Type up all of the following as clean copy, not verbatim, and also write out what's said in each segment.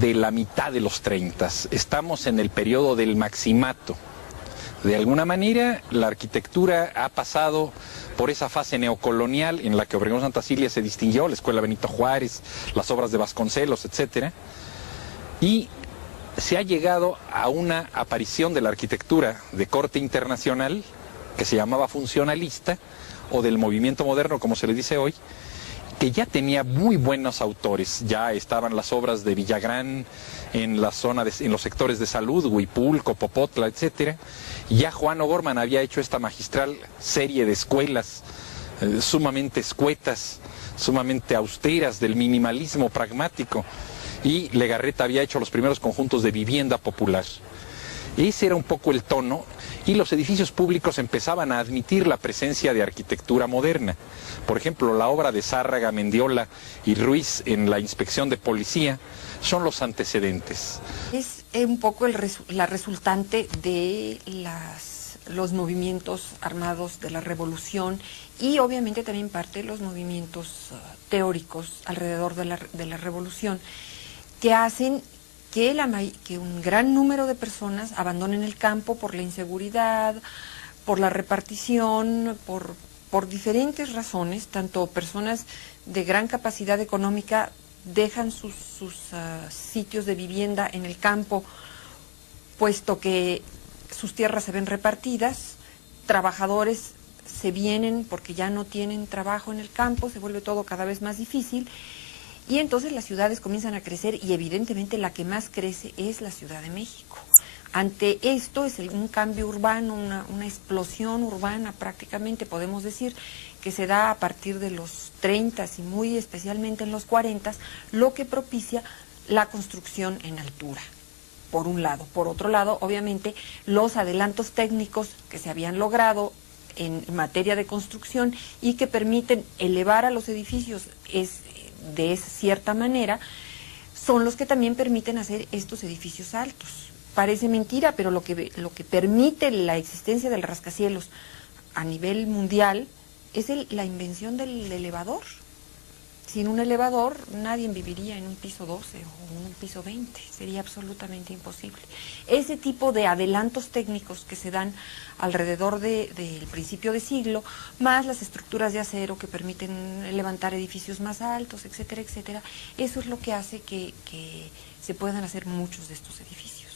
de la mitad de los 30. Estamos en el periodo del maximato. De alguna manera, la arquitectura ha pasado por esa fase neocolonial en la que Obregón Santa Cilia se distinguió, la Escuela Benito Juárez, las obras de Vasconcelos, etcétera, y se ha llegado a una aparición de la arquitectura de corte internacional que se llamaba funcionalista o del movimiento moderno, como se le dice hoy, que ya tenía muy buenos autores. Ya estaban las obras de Villagrán en la zona en los sectores de Salud, Huipulco, Popotla, etcétera. Ya Juan O'Gorman había hecho esta magistral serie de escuelas sumamente escuetas, sumamente austeras, del minimalismo pragmático, y Legarreta había hecho los primeros conjuntos de vivienda popular. Ese era un poco el tono, y los edificios públicos empezaban a admitir la presencia de arquitectura moderna. Por ejemplo, la obra de Zárraga, Mendiola y Ruiz en la inspección de policía son los antecedentes. Es un poco la resultante de los movimientos armados de la Revolución y obviamente también parte de los movimientos teóricos alrededor de la Revolución, que hacen que un gran número de personas abandonen el campo por la inseguridad, por la repartición, por diferentes razones. Tanto personas de gran capacidad económica dejan sus sitios de vivienda en el campo, puesto que sus tierras se ven repartidas, trabajadores se vienen porque ya no tienen trabajo en el campo, se vuelve todo cada vez más difícil. Y entonces las ciudades comienzan a crecer y evidentemente la que más crece es la Ciudad de México. Ante esto es un cambio urbano, una explosión urbana prácticamente, podemos decir, que se da a partir de los 30 y muy especialmente en los 40, lo que propicia la construcción en altura, por un lado. Por otro lado, obviamente, los adelantos técnicos que se habían logrado en materia de construcción y que permiten elevar a los edificios de cierta manera, son los que también permiten hacer estos edificios altos. Parece mentira, pero lo que permite la existencia del rascacielos a nivel mundial es la invención del elevador. Sin un elevador nadie viviría en un piso 12 o en un piso 20, sería absolutamente imposible. Ese tipo de adelantos técnicos que se dan alrededor del principio de siglo, más las estructuras de acero que permiten levantar edificios más altos, etcétera, etcétera, eso es lo que hace que se puedan hacer muchos de estos edificios.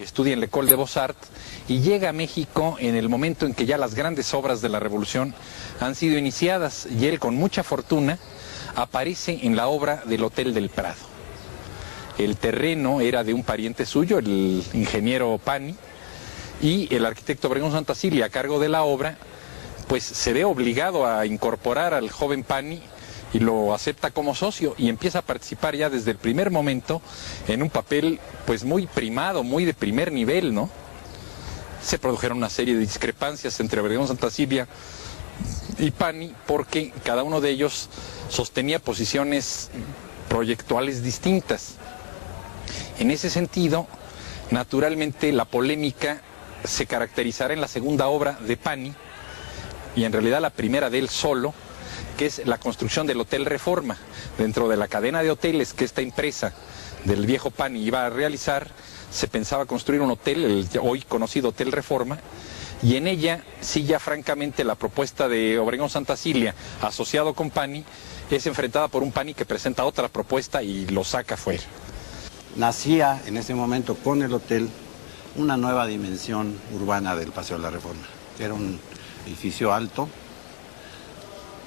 Estudia en la École des Beaux-Arts y llega a México en el momento en que ya las grandes obras de la Revolución han sido iniciadas, y él, con mucha fortuna, aparece en la obra del Hotel del Prado. El terreno era de un pariente suyo, el ingeniero Pani, y el arquitecto Obregón Santa Cilia, a cargo de la obra, pues se ve obligado a incorporar al joven Pani y lo acepta como socio y empieza a participar ya desde el primer momento en un papel pues muy primado, muy de primer nivel, ¿no? Se produjeron una serie de discrepancias entre Obregón Santa Cilia y Pani porque cada uno de ellos sostenía posiciones proyectuales distintas. En ese sentido, naturalmente la polémica se caracterizará en la segunda obra de Pani, y en realidad la primera de él solo, que es la construcción del Hotel Reforma. Dentro de la cadena de hoteles que esta empresa del viejo Pani iba a realizar, se pensaba construir un hotel, el hoy conocido Hotel Reforma, y en ella sí ya francamente la propuesta de Obregón Santa Cilia, asociado con Pani, es enfrentada por un Pani que presenta otra propuesta y lo saca fuera. Nacía en ese momento con el hotel una nueva dimensión urbana del Paseo de la Reforma. Era un edificio alto,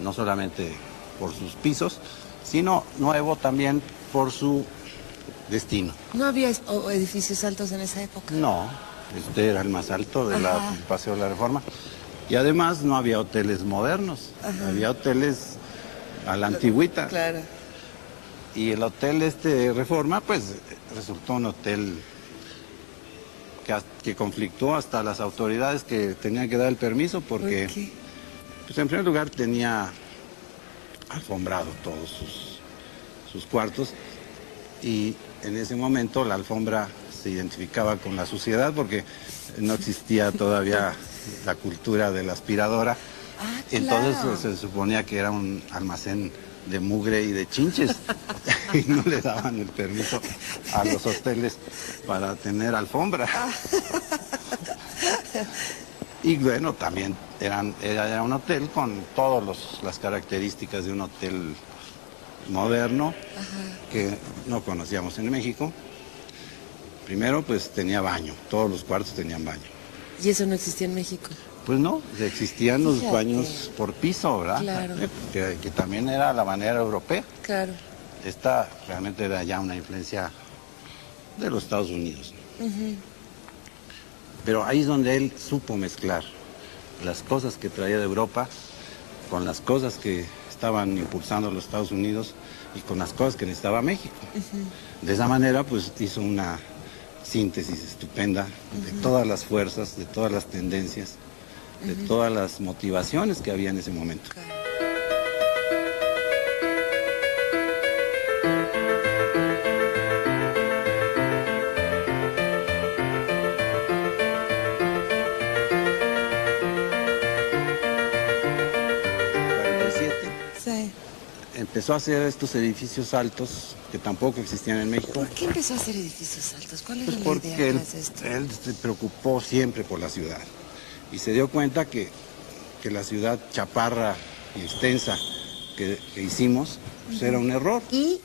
no solamente por sus pisos, sino nuevo también por su destino. ¿No había edificios altos en esa época? No, este era el más alto del Paseo de la Reforma. Y además no había hoteles modernos, había hoteles a la antigüita. Claro. Y el hotel Reforma, pues resultó un hotel que conflictó hasta las autoridades que tenían que dar el permiso porque, pues en primer lugar, tenía alfombrado todos sus cuartos, y en ese momento la alfombra se identificaba con la suciedad porque no existía todavía la cultura de la aspiradora. Claro. Entonces se suponía que era un almacén de mugre y de chinches y no le daban el permiso a los hoteles para tener alfombra. Y bueno, también era un hotel con todas las características de un hotel moderno que no conocíamos en México. Primero, pues tenía baño, todos los cuartos tenían baño. ¿Y eso no existía en México? Pues no, existían los Fíjate. baños por piso, ¿verdad? Claro. Que también era la manera europea. Claro. Esta realmente era ya una influencia de los Estados Unidos. Pero ahí es donde él supo mezclar las cosas que traía de Europa con las cosas que estaban impulsando los Estados Unidos y con las cosas que necesitaba México. De esa manera, pues hizo una síntesis estupenda de todas las fuerzas, de todas las tendencias, de todas las motivaciones que había en ese momento. Sí. Empezó a hacer estos edificios altos que tampoco existían en México. ¿Por qué empezó a hacer edificios altos? ¿Cuál era Pues la porque idea él, tras esto? él se preocupó siempre por la ciudad y se dio cuenta que la ciudad chaparra y extensa que hicimos pues era un error. Y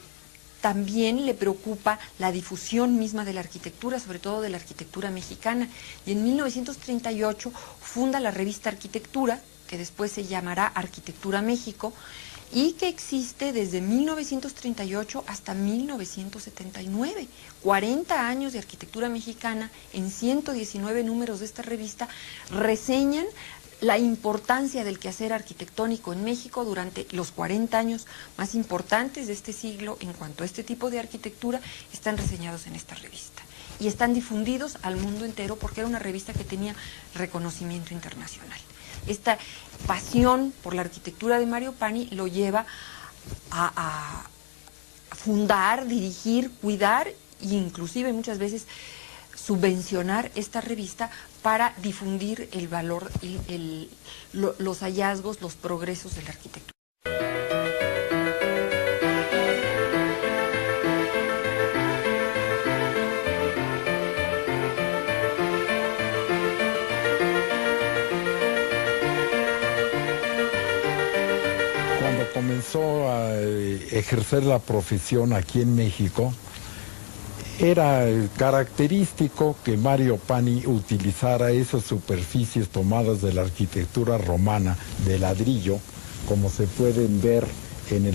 también le preocupa la difusión misma de la arquitectura, sobre todo de la arquitectura mexicana. Y en 1938 funda la revista Arquitectura, que después se llamará Arquitectura México, y que existe desde 1938 hasta 1979. 40 años de arquitectura mexicana. En 119 números de esta revista reseñan la importancia del quehacer arquitectónico en México durante los 40 años más importantes de este siglo en cuanto a este tipo de arquitectura. Están reseñados en esta revista y están difundidos al mundo entero porque era una revista que tenía reconocimiento internacional. Esta pasión por la arquitectura de Mario Pani lo lleva a fundar, dirigir, cuidar e inclusive muchas veces subvencionar esta revista para difundir el valor, los hallazgos, los progresos de la arquitectura. Cuando comenzó a ejercer la profesión aquí en México, era característico que Mario Pani utilizara esas superficies tomadas de la arquitectura romana de ladrillo, como se pueden ver en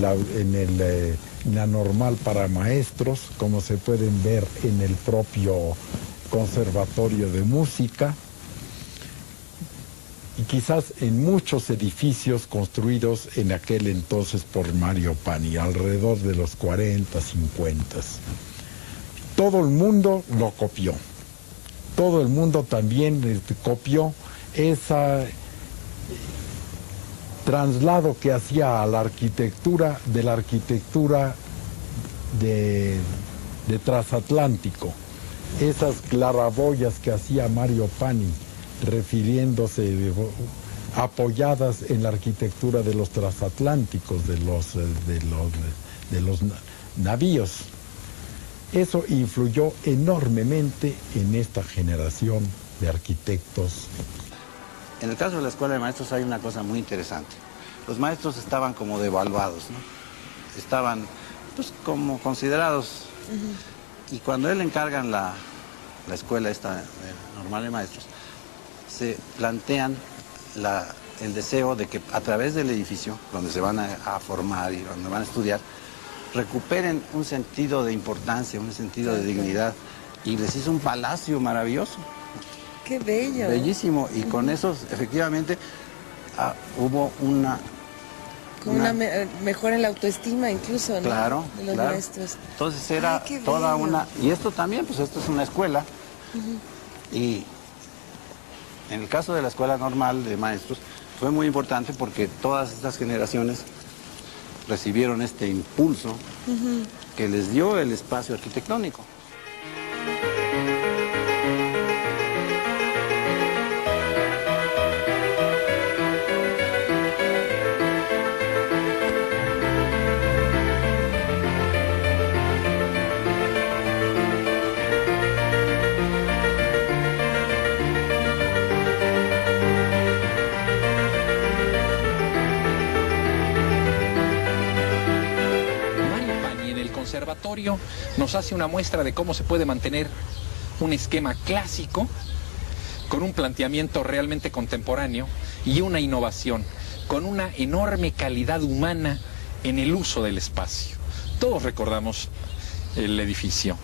la normal para maestros, como se pueden ver en el propio Conservatorio de Música, y quizás en muchos edificios construidos en aquel entonces por Mario Pani, alrededor de los 40, 50. Todo el mundo lo copió. Todo el mundo también copió ese traslado que hacía a la arquitectura, de la arquitectura de transatlántico. Esas claraboyas que hacía Mario Pani, refiriéndose, apoyadas en la arquitectura de los transatlánticos, de los navíos. Eso influyó enormemente en esta generación de arquitectos. En el caso de la Escuela de Maestros hay una cosa muy interesante. Los maestros estaban como devaluados, ¿no? Estaban pues como considerados. Y cuando él encargan la escuela esta normal de maestros, se plantean el deseo de que a través del edificio, donde se van a formar y donde van a estudiar, recuperen un sentido de importancia, un sentido de dignidad. Y les hizo un palacio maravilloso. ¡Qué bello! Bellísimo. Y con eso, efectivamente, hubo una mejora en la autoestima incluso, ¿no? Claro, de los claro. maestros. Entonces era Ay, qué toda bello. una... Y esto también, pues esto es una escuela. Y en el caso de la escuela normal de maestros, fue muy importante porque todas estas generaciones recibieron este impulso que les dio el espacio arquitectónico. conservatorio nos hace una muestra de cómo se puede mantener un esquema clásico con un planteamiento realmente contemporáneo y una innovación, con una enorme calidad humana en el uso del espacio. Todos recordamos el edificio,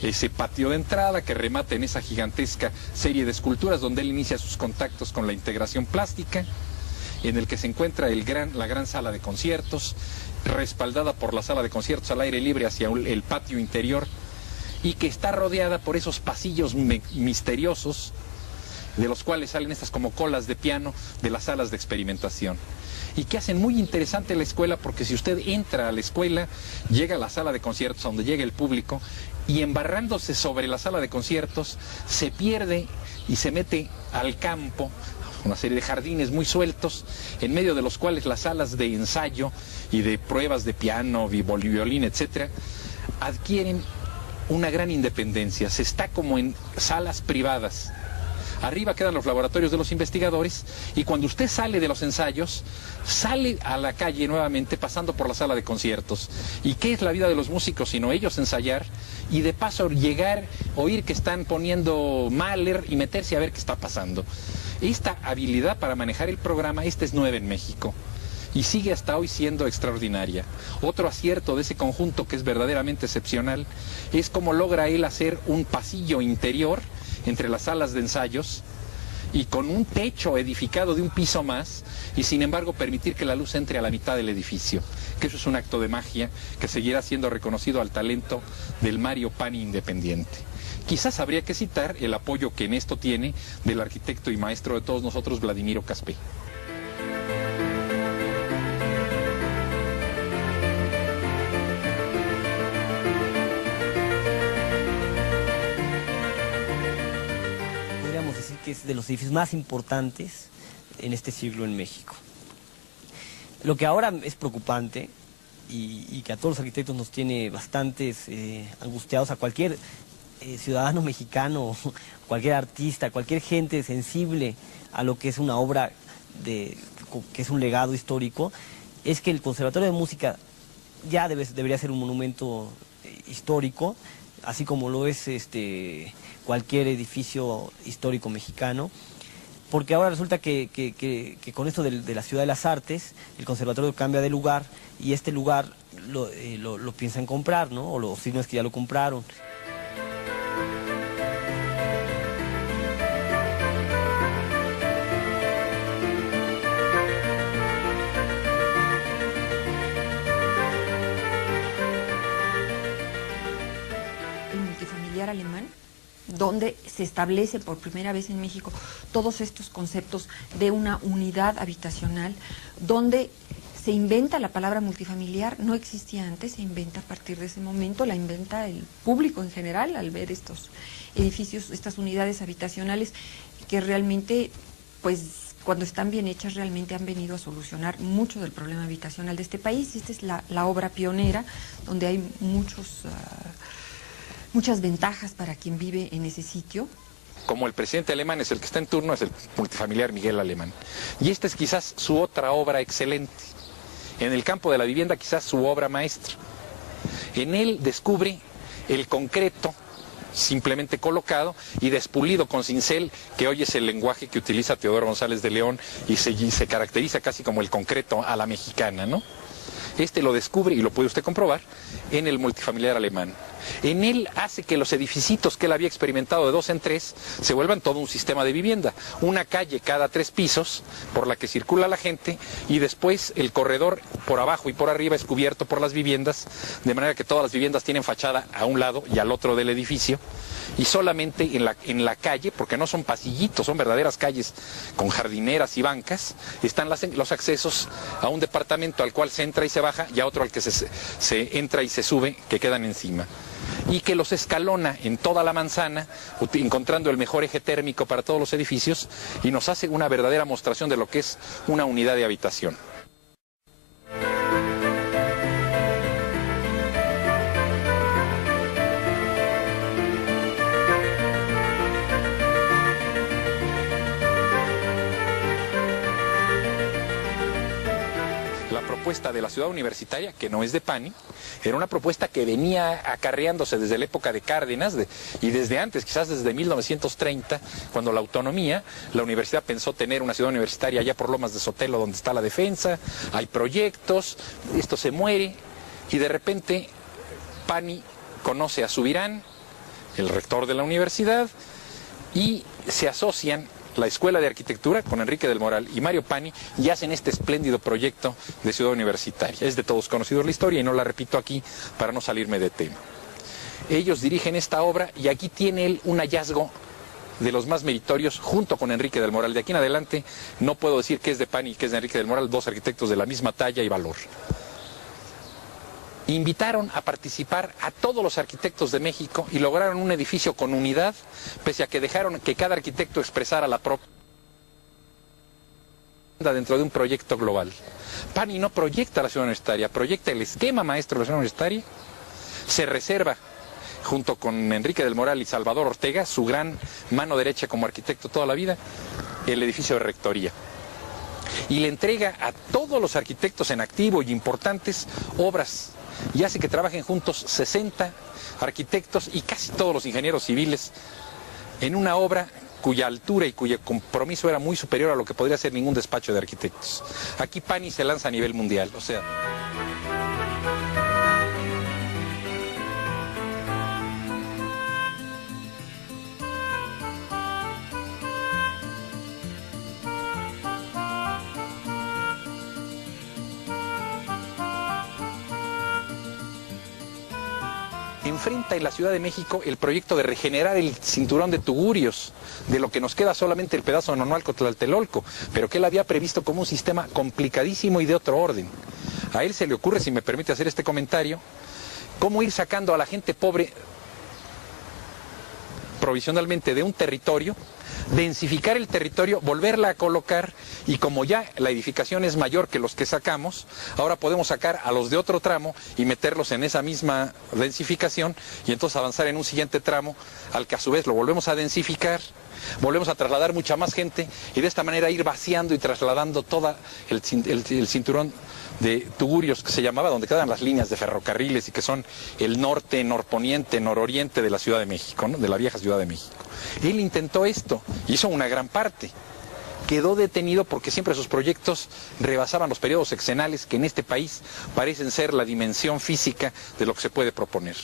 ese patio de entrada que remata en esa gigantesca serie de esculturas donde él inicia sus contactos con la integración plástica, en el que se encuentra la gran sala de conciertos, respaldada por la sala de conciertos al aire libre hacia el patio interior, y que está rodeada por esos pasillos misteriosos, de los cuales salen estas como colas de piano de las salas de experimentación, y que hacen muy interesante la escuela, porque si usted entra a la escuela, llega a la sala de conciertos donde llega el público, y embarrándose sobre la sala de conciertos, se pierde y se mete al campo, una serie de jardines muy sueltos, en medio de los cuales las salas de ensayo y de pruebas de piano, violín, etcétera, adquieren una gran independencia. Se está como en salas privadas. Arriba quedan los laboratorios de los investigadores, y cuando usted sale de los ensayos, sale a la calle nuevamente pasando por la sala de conciertos. ¿Y qué es la vida de los músicos sino ellos ensayar y de paso llegar, oír que están poniendo Mahler y meterse a ver qué está pasando? Esta habilidad para manejar el programa, esta es nueva en México y sigue hasta hoy siendo extraordinaria. Otro acierto de ese conjunto que es verdaderamente excepcional es cómo logra él hacer un pasillo interior entre las salas de ensayos y con un techo edificado de un piso más, y sin embargo permitir que la luz entre a la mitad del edificio, que eso es un acto de magia que seguirá siendo reconocido al talento del Mario Pani independiente. Quizás habría que citar el apoyo que en esto tiene del arquitecto y maestro de todos nosotros, Vladimiro Caspé. Podríamos decir que es de los edificios más importantes en este siglo en México. Lo que ahora es preocupante y que a todos los arquitectos nos tiene bastantes angustiados, a cualquier ciudadano mexicano, cualquier artista, cualquier gente sensible a lo que es una obra que es un legado histórico, es que el Conservatorio de Música ya debería ser un monumento histórico, así como lo es cualquier edificio histórico mexicano, porque ahora resulta que con esto de la Ciudad de las Artes, el conservatorio cambia de lugar, y este lugar lo piensan comprar, ¿no? O si no es que ya lo compraron. El multifamiliar alemán, donde se establece por primera vez en México todos estos conceptos de una unidad habitacional, donde se inventa la palabra multifamiliar, no existía antes, se inventa a partir de ese momento, la inventa el público en general al ver estos edificios, estas unidades habitacionales que realmente, pues cuando están bien hechas, realmente han venido a solucionar mucho del problema habitacional de este país. Esta es la obra pionera, donde hay muchas ventajas para quien vive en ese sitio. Como el presidente alemán es el que está en turno, es el multifamiliar Miguel Alemán. Y esta es quizás su otra obra excelente. En el campo de la vivienda, quizás su obra maestra. En él descubre el concreto simplemente colocado y despulido con cincel, que hoy es el lenguaje que utiliza Teodoro González de León y se caracteriza casi como el concreto a la mexicana, ¿no? Este lo descubre, y lo puede usted comprobar, en el multifamiliar alemán. En él hace que los edificios que él había experimentado de 2 en 3 se vuelvan todo un sistema de vivienda. Una calle cada 3 pisos por la que circula la gente, y después el corredor por abajo y por arriba es cubierto por las viviendas, de manera que todas las viviendas tienen fachada a un lado y al otro del edificio. Y solamente en la calle, porque no son pasillitos, son verdaderas calles con jardineras y bancas, están los accesos a un departamento al cual se entra y se baja, y a otro al que se entra y se sube, que quedan encima. Y que los escalona en toda la manzana, encontrando el mejor eje térmico para todos los edificios, y nos hace una verdadera mostración de lo que es una unidad de habitación. La propuesta de la ciudad universitaria, que no es de Pani, era una propuesta que venía acarreándose desde la época de Cárdenas y desde antes, quizás desde 1930, cuando la autonomía, la universidad pensó tener una ciudad universitaria allá por Lomas de Sotelo, donde está la defensa, hay proyectos, esto se muere, y de repente Pani conoce a Subirán, el rector de la universidad, y se asocian la Escuela de Arquitectura con Enrique del Moral y Mario Pani y hacen este espléndido proyecto de ciudad universitaria. Es de todos conocidos la historia y no la repito aquí para no salirme de tema. Ellos dirigen esta obra y aquí tiene él un hallazgo de los más meritorios junto con Enrique del Moral. De aquí en adelante no puedo decir que es de Pani y que es de Enrique del Moral, dos arquitectos de la misma talla y valor. Invitaron a participar a todos los arquitectos de México y lograron un edificio con unidad, pese a que dejaron que cada arquitecto expresara la propia dentro de un proyecto global. Pani no proyecta la ciudad universitaria, proyecta el esquema maestro de la ciudad universitaria, se reserva, junto con Enrique del Moral y Salvador Ortega, su gran mano derecha como arquitecto toda la vida, el edificio de rectoría. Y le entrega a todos los arquitectos en activo y importantes obras y hace que trabajen juntos 60 arquitectos y casi todos los ingenieros civiles en una obra cuya altura y cuyo compromiso era muy superior a lo que podría ser ningún despacho de arquitectos. Aquí Pani se lanza a nivel mundial, o sea... enfrenta en la Ciudad de México el proyecto de regenerar el cinturón de Tugurios, de lo que nos queda solamente el pedazo de Nonualco-Tlaltelolco, pero que él había previsto como un sistema complicadísimo y de otro orden. A él se le ocurre, si me permite hacer este comentario, cómo ir sacando a la gente pobre provisionalmente de un territorio, densificar el territorio, volverla a colocar, y como ya la edificación es mayor que los que sacamos, ahora podemos sacar a los de otro tramo y meterlos en esa misma densificación y entonces avanzar en un siguiente tramo al que a su vez lo volvemos a densificar, volvemos a trasladar mucha más gente y de esta manera ir vaciando y trasladando todo el cinturón de Tugurios, que se llamaba, donde quedan las líneas de ferrocarriles y que son el norte, norponiente, nororiente de la Ciudad de México, ¿no? De la vieja Ciudad de México. Él intentó esto, hizo una gran parte. Quedó detenido porque siempre sus proyectos rebasaban los periodos sexenales que en este país parecen ser la dimensión física de lo que se puede proponer.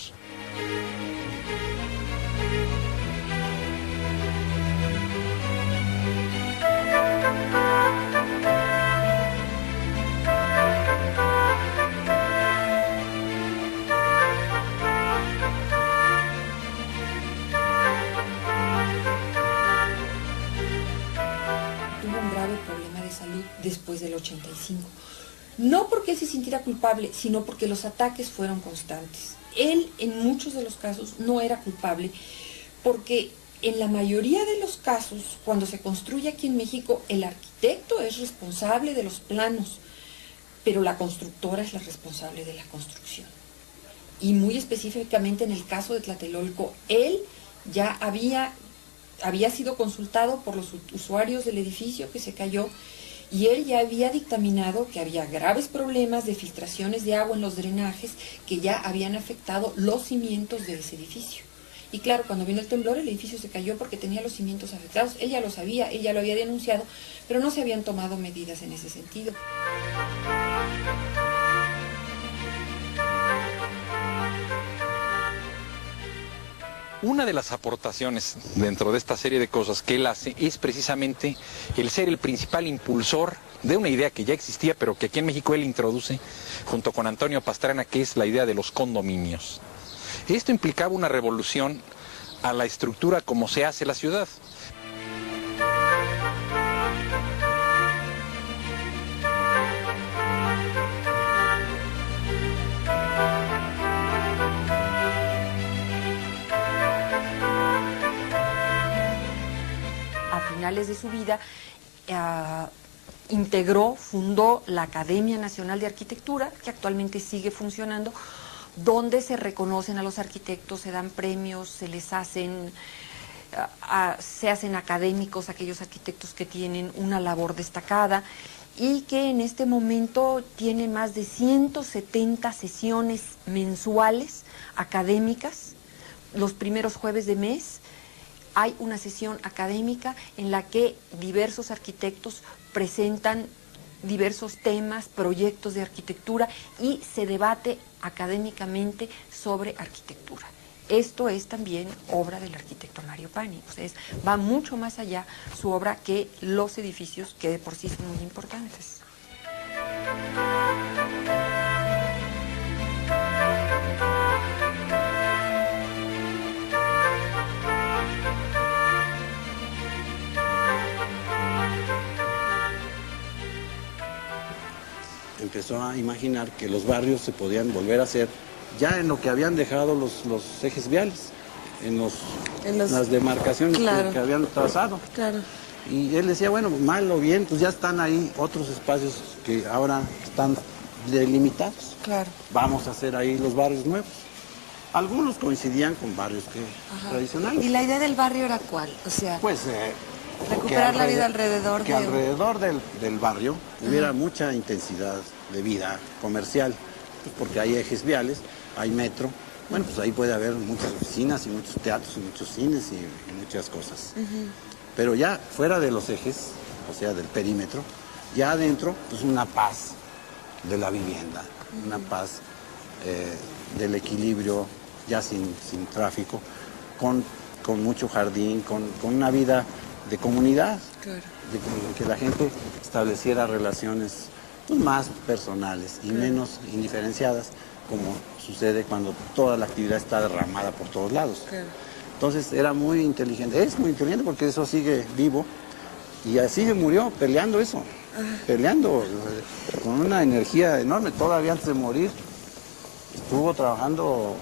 Después del 85. No porque él se sintiera culpable, sino porque los ataques fueron constantes. Él, en muchos de los casos, no era culpable, porque en la mayoría de los casos, cuando se construye aquí en México, el arquitecto es responsable de los planos, pero la constructora es la responsable de la construcción. Y muy específicamente en el caso de Tlatelolco, él ya había sido consultado por los usuarios del edificio que se cayó, y él ya había dictaminado que había graves problemas de filtraciones de agua en los drenajes que ya habían afectado los cimientos de ese edificio. Y claro, cuando vino el temblor, el edificio se cayó porque tenía los cimientos afectados. Él ya lo sabía, él ya lo había denunciado, pero no se habían tomado medidas en ese sentido. Una de las aportaciones dentro de esta serie de cosas que él hace es precisamente el ser el principal impulsor de una idea que ya existía, pero que aquí en México él introduce junto con Antonio Pastrana, que es la idea de los condominios. Esto implicaba una revolución a la estructura como se hace la ciudad. De su vida, fundó la Academia Nacional de Arquitectura, que actualmente sigue funcionando, donde se reconocen a los arquitectos, se dan premios, se hacen académicos aquellos arquitectos que tienen una labor destacada, y que en este momento tiene más de 170 sesiones mensuales académicas. Los primeros jueves de mes hay una sesión académica en la que diversos arquitectos presentan diversos temas, proyectos de arquitectura y se debate académicamente sobre arquitectura. Esto es también obra del arquitecto Mario Pani. O sea, va mucho más allá su obra que los edificios, que de por sí son muy importantes. Empezó a imaginar que los barrios se podían volver a hacer ya en lo que habían dejado los ejes viales, en las demarcaciones Claro. que habían trazado. Claro. Y él decía, bueno, mal o bien, pues ya están ahí otros espacios que ahora están delimitados. Claro. Vamos a hacer ahí los barrios nuevos. Algunos coincidían con barrios tradicionales. ¿Y la idea del barrio era cuál? O sea, Pues recuperar que la vida alrededor que de... alrededor del barrio hubiera mucha intensidad de vida comercial, pues porque hay ejes viales, hay metro, bueno, pues ahí puede haber muchas oficinas y muchos teatros y muchos cines y muchas cosas. Pero ya fuera de los ejes, o sea, del perímetro, ya adentro, pues una paz de la vivienda, una paz del equilibrio, ya sin tráfico, con mucho jardín, con una vida de comunidad, Claro. de que la gente estableciera relaciones pues, más personales y menos indiferenciadas, como sucede cuando toda la actividad está derramada por todos lados. Claro. Entonces era muy inteligente, es muy inteligente porque eso sigue vivo y así murió peleando eso, peleando con una energía enorme. Todavía antes de morir estuvo trabajando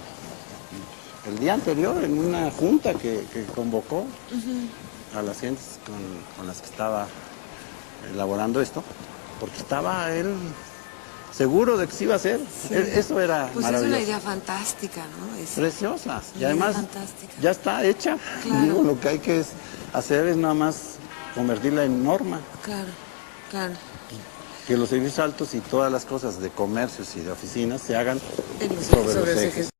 el día anterior en una junta que convocó a las gentes con las que estaba elaborando esto, porque estaba él seguro de que se iba a hacer. Sí. Eso era Pues maravilloso. es una idea fantástica, ¿no? Es Preciosas. Y una idea además fantástica. ya está hecha. Claro. Digo, lo que hay que hacer es nada más convertirla en norma. Claro, claro. Que los edificios altos y todas las cosas de comercios y de oficinas se hagan En los- sobre sobre los los ejes. ejes.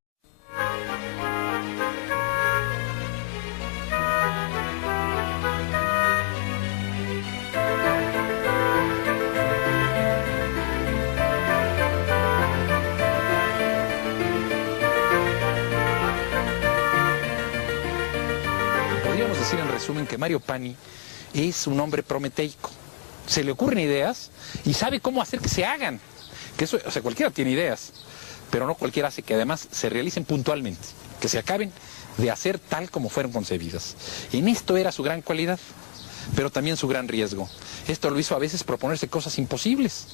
Podríamos decir en resumen que Mario Pani es un hombre prometeico. Se le ocurren ideas y sabe cómo hacer que se hagan. Que eso, o sea, cualquiera tiene ideas, pero no cualquiera hace que además se realicen puntualmente, que se acaben de hacer tal como fueron concebidas. En esto era su gran cualidad, pero también su gran riesgo. Esto lo hizo a veces proponerse cosas imposibles.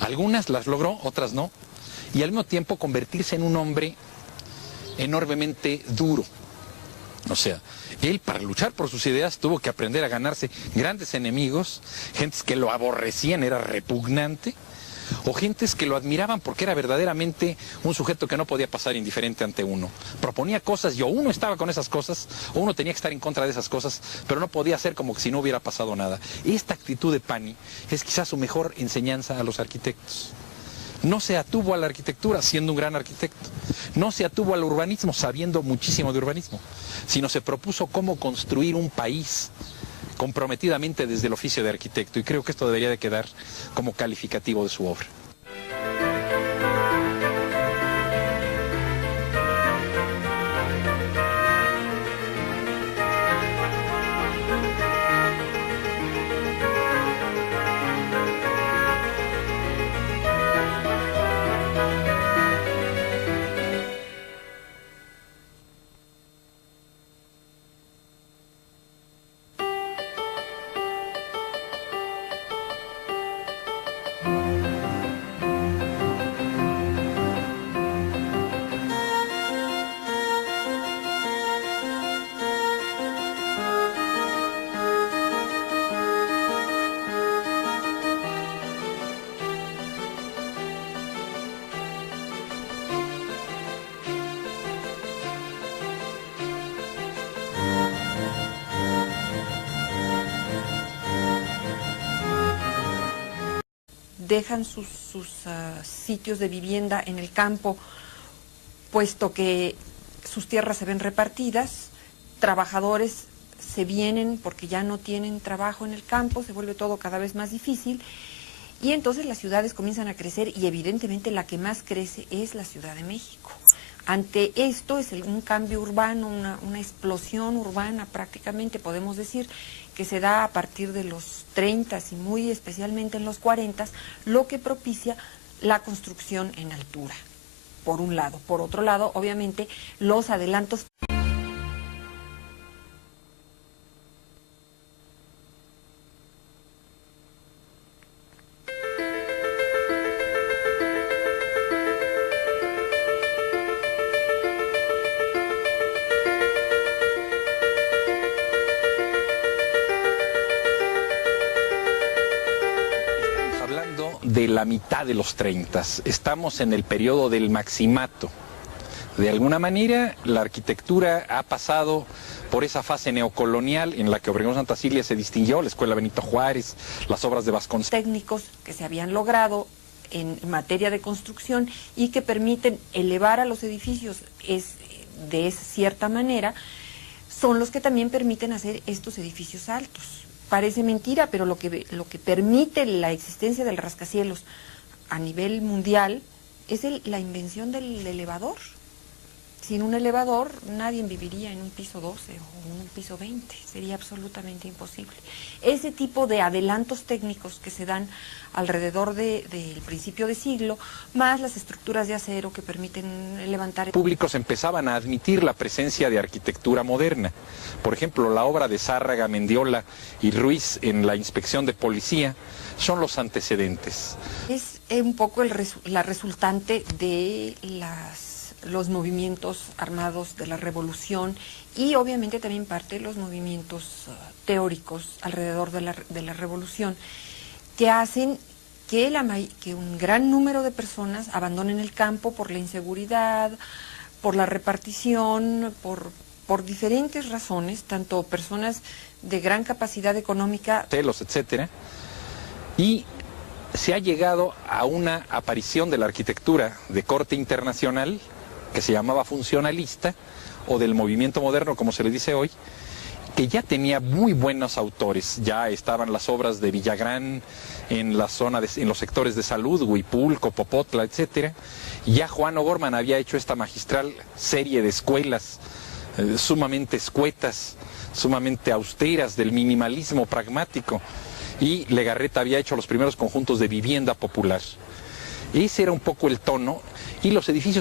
Algunas las logró, otras no. Y al mismo tiempo convertirse en un hombre enormemente duro. O sea, él para luchar por sus ideas tuvo que aprender a ganarse grandes enemigos, gentes que lo aborrecían, era repugnante, o gentes que lo admiraban porque era verdaderamente un sujeto que no podía pasar indiferente ante uno. Proponía cosas y o uno estaba con esas cosas, o uno tenía que estar en contra de esas cosas, pero no podía hacer como que si no hubiera pasado nada. Esta actitud de Pani es quizás su mejor enseñanza a los arquitectos. No se atuvo a la arquitectura siendo un gran arquitecto, no se atuvo al urbanismo sabiendo muchísimo de urbanismo, sino se propuso cómo construir un país comprometidamente desde el oficio de arquitecto, y creo que esto debería de quedar como calificativo de su obra. dejan sus sitios de vivienda en el campo, puesto que sus tierras se ven repartidas, trabajadores se vienen porque ya no tienen trabajo en el campo, se vuelve todo cada vez más difícil, y entonces las ciudades comienzan a crecer y evidentemente la que más crece es la Ciudad de México. Ante esto es un cambio urbano, una explosión urbana prácticamente, podemos decir, que se da a partir de los 30 y muy especialmente en los 40, lo que propicia la construcción en altura, por un lado. Por otro lado, obviamente, los adelantos de la mitad de los 30. Estamos en el periodo del maximato. De alguna manera, la arquitectura ha pasado por esa fase neocolonial en la que Obregón Santa Cilia se distinguió, la Escuela Benito Juárez, las obras de Vasconcelos. Técnicos que se habían logrado en materia de construcción y que permiten elevar a los edificios de cierta manera, son los que también permiten hacer estos edificios altos. Parece mentira, pero lo que permite la existencia del rascacielos a nivel mundial es la invención del elevador. Sin un elevador nadie viviría en un piso 12 o en un piso 20, sería absolutamente imposible. Ese tipo de adelantos técnicos que se dan alrededor del principio de siglo, más las estructuras de acero que permiten levantar... Públicos empezaban a admitir la presencia de arquitectura moderna. Por ejemplo, la obra de Zárraga, Mendiola y Ruiz en la inspección de policía son los antecedentes. Es un poco la resultante de los movimientos armados de la revolución y obviamente también parte de los movimientos teóricos alrededor de la revolución que hacen que un gran número de personas abandonen el campo por la inseguridad, por la repartición, por diferentes razones, tanto personas de gran capacidad económica, etcétera, y se ha llegado a una aparición de la arquitectura de corte internacional que se llamaba funcionalista, o del movimiento moderno, como se le dice hoy, que ya tenía muy buenos autores. Ya estaban las obras de Villagrán en la zona en los sectores de Salud, Huipulco, Popotla, etcétera. Ya Juan O'Gorman había hecho esta magistral serie de escuelas sumamente escuetas, sumamente austeras, del minimalismo pragmático, y Legarreta había hecho los primeros conjuntos de vivienda popular. Ese era un poco el tono, y los edificios